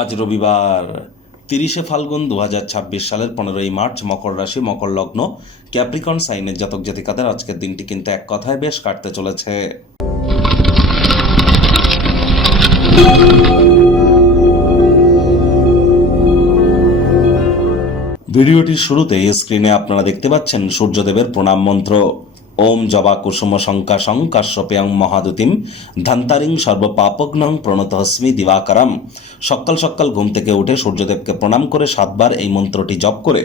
আজ রবিবার 30শে ফাল্গুন 2026 সালের 15ই মার্চ, মকর রাশি, মকর লগ্ন, ক্যাপ্রিকন সাইনের জাতক জাতিকাদের আজকের দিনটি কিন্তু এক কথায় বেশ কাটতে চলেছে। ভিডিওটির শুরুতেই স্ক্রিনে আপনারা দেখতে পাচ্ছেন সূর্যদেবের প্রণাম মন্ত্র। ওম জবা কুসুম শঙ্কাশং কাশ্যপেয়ং মহাদুতিম ধান্তারিং সর্বপাপগ্নং প্রণতহস্মি দিবাকরম। সকাল সকাল ঘুম থেকে উঠে সূর্যদেবকে প্রণাম করে 7বার এই মন্ত্রটি জপ করে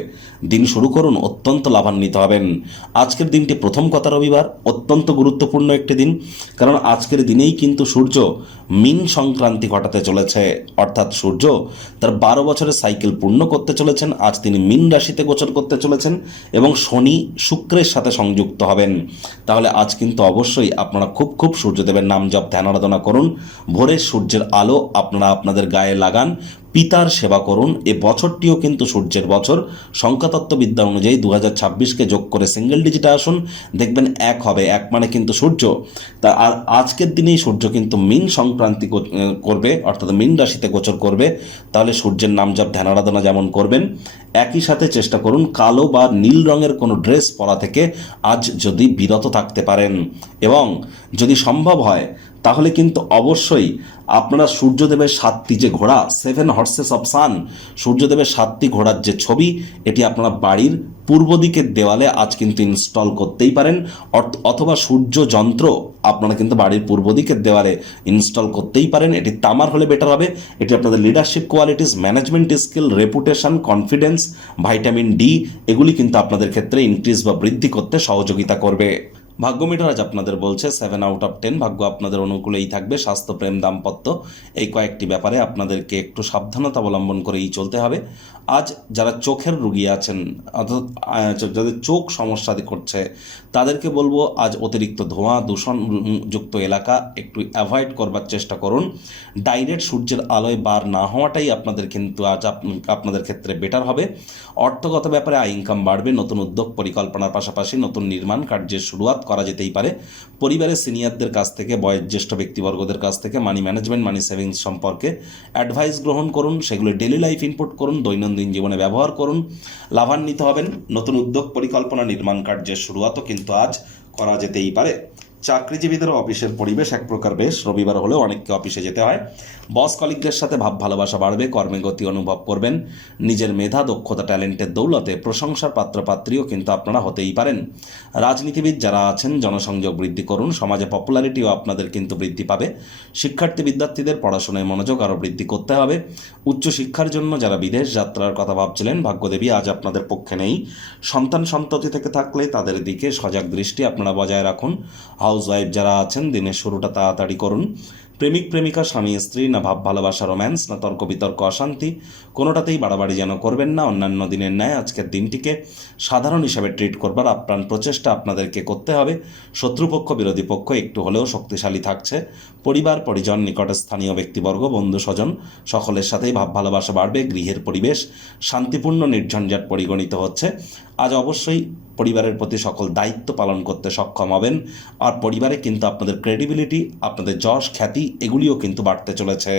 দিন শুরু করুন, অত্যন্ত লাভান্বিত হবেন। আজকের দিনটি প্রথম কথা রবিবার, অত্যন্ত গুরুত্বপূর্ণ একটি দিন, কারণ আজকের দিনেই কিন্তু সূর্য মীন সংক্রান্তি ঘটাতে চলেছে, অর্থাৎ সূর্য তার 12 বছরের সাইকেল পূর্ণ করতে চলেছেন। আজ তিনি মীন রাশিতে গোচর করতে চলেছেন এবং শনি শুক্রের সাথে সংযুক্ত হবেন। তাহলে আজ কিন্তু অবশ্যই আপনারা খুব সূর্যদেবের নাম জপ ধ্যান আরাধনা করুন। ভোরের সূর্যের আলো আপনারা আপনাদের গায়ে লাগান, পিতার সেবা করুন। এ বছরটিও কিন্তু সূর্যের বছর। সংখ্যাতত্ত্ববিদ্যা অনুযায়ী 2026কে যোগ করে সিঙ্গেল ডিজিটে আসুন, দেখবেন এক হবে। এক মানে কিন্তু সূর্য। তা আর আজকের দিনেই সূর্য কিন্তু মীন সংক্রান্তি করবে, অর্থাৎ মীন রাশিতে গোচর করবে। তাহলে সূর্যের নাম জপ ধ্যান আরাধনা যেমন করবেন, একই সাথে চেষ্টা করুন কালো বা নীল রঙের কোনো ড্রেস পরা থেকে আজ যদি বিরত থাকতে পারেন, এবং যদি সম্ভব হয় তাহলে কিন্তু অবশ্যই আপনারা সূর্যদেবের 7টি যে ঘোড়া, 7 হর্সেস অফ সান, সূর্যদেবের 7টি ঘোড়ার যে ছবি, এটি আপনারা বাড়ির পূর্ব দিকের দেওয়ালে আজ কিন্তু ইনস্টল করতেই পারেন, অথবা সূর্য যন্ত্র আপনারা কিন্তু বাড়ির পূর্ব দিকের দেওয়ালে ইনস্টল করতেই পারেন। এটি তামার হলে বেটার হবে। এটি আপনাদের leadership qualities, management skill, reputation, confidence, vitamin D এগুলি কিন্তু আপনাদের ক্ষেত্রে ইনক্রিজ বা বৃদ্ধি করতে সহযোগিতা করবে। ভাগ্য মিটার আজ আপনাদের বলছে 7 আউট অফ 10। ভাগ্য আপনাদের অনুকূলেই থাকবে। স্বাস্থ্য, প্রেম, দাম্পত্য এই কয়েকটি ব্যাপারে আপনাদেরকে একটু সাবধানতা অবলম্বন করেই চলতে হবে। আজ যারা চোখের রোগী আছেন, অর্থাৎ যাদের চোখ সমস্যা করছে, তাদেরকে বলবো আজ অতিরিক্ত ধোঁয়া, দূষণযুক্ত এলাকা একটু অ্যাভয়েড করবার চেষ্টা করুন। ডাইরেক্ট সূর্যের আলোয় বার না হওয়াটাই আপনাদের কিন্তু আজ আপনাদের ক্ষেত্রে বেটার হবে। অর্থগত ব্যাপারে আয় ইনকাম বাড়বে। নতুন উদ্যোগ পরিকল্পনার পাশাপাশি নতুন নির্মাণ কার্যের শুরুয়াত করা যেতেই পারে। পরিবারের সিনিয়রদের কাছ থেকে, বয়োজ্যেষ্ঠ ব্যক্তিবর্গদের কাছ থেকে মানি ম্যানেজমেন্ট, মানি সেভিংস সম্পর্কে অ্যাডভাইস গ্রহণ করুন, সেগুলো ডেলি লাইফ ইনপুট করুন, দৈনন্দিন জীবনে ব্যবহার করুন, লাভান্বিত হবেন। নতুন উদ্যোগ পরিকল্পনা নির্মাণ কার্যের শুরুয়াতও কিন্তু আজ করা যেতেই পারে। চাকরিজীবীদের অফিসের পরিবেশ এক প্রকার বেশ। রবিবার হলেও অনেককে অফিসে যেতে হয়। বস কলিগদের সাথে ভাব ভালোবাসা বাড়বে, কর্মে গতি অনুভব করবেন। নিজের মেধা, দক্ষতা, ট্যালেন্টের দৌলতে প্রশংসার পাত্রপাত্রীও কিন্তু আপনারা হতেই পারেন। রাজনীতিবিদ যারা আছেন জনসংযোগ বৃদ্ধি করুন, সমাজে পপুলারিটিও আপনাদের কিন্তু বৃদ্ধি পাবে। শিক্ষার্থী বিদ্যার্থীদের পড়াশোনায় মনোযোগ আরও বৃদ্ধি করতে হবে। উচ্চশিক্ষার জন্য যারা বিদেশ যাত্রার কথা ভাবছিলেন, ভাগ্যদেবী আজ আপনাদের পক্ষে নেই। সন্তান সন্ততি থেকে থাকলে তাদের দিকে সজাগ দৃষ্টি আপনারা বজায় রাখুন। হাউসওয়াইফ যারা আছেন দিনের শুরুটা তাড়াতাড়ি করুন। প্রেমিক প্রেমিকা, স্বামী স্ত্রী, না ভাব ভালোবাসা রোম্যান্স, না তর্ক বিতর্ক অশান্তি, কোনোটাতেই বাড়াবাড়ি যেন করবেন না। অন্যান্য দিনের ন্যায় আজকের দিনটিকে সাধারণ হিসাবে ট্রিট করবার আপ্রাণ প্রচেষ্টা আপনাদেরকে করতে হবে। শত্রুপক্ষ, বিরোধী পক্ষ একটু হলেও শক্তিশালী থাকছে। পরিবার পরিজন, নিকট স্থানীয় ব্যক্তিবর্গ, বন্ধু স্বজন সকলের সাথেই ভাব ভালোবাসা বাড়বে। গৃহের পরিবেশ শান্তিপূর্ণ, নির্ঝঞ্ঝাট পরিগণিত হচ্ছে। আজ অবশ্যই পরিবারের প্রতি সকল দায়িত্ব পালন করতে সক্ষম হবেন। আর পরিবারে কিন্তু আপনাদের ক্রেডিবিলিটি, আপনাদের যশ খ্যাতি এগুলিও কিন্তু বাড়তে চলেছে।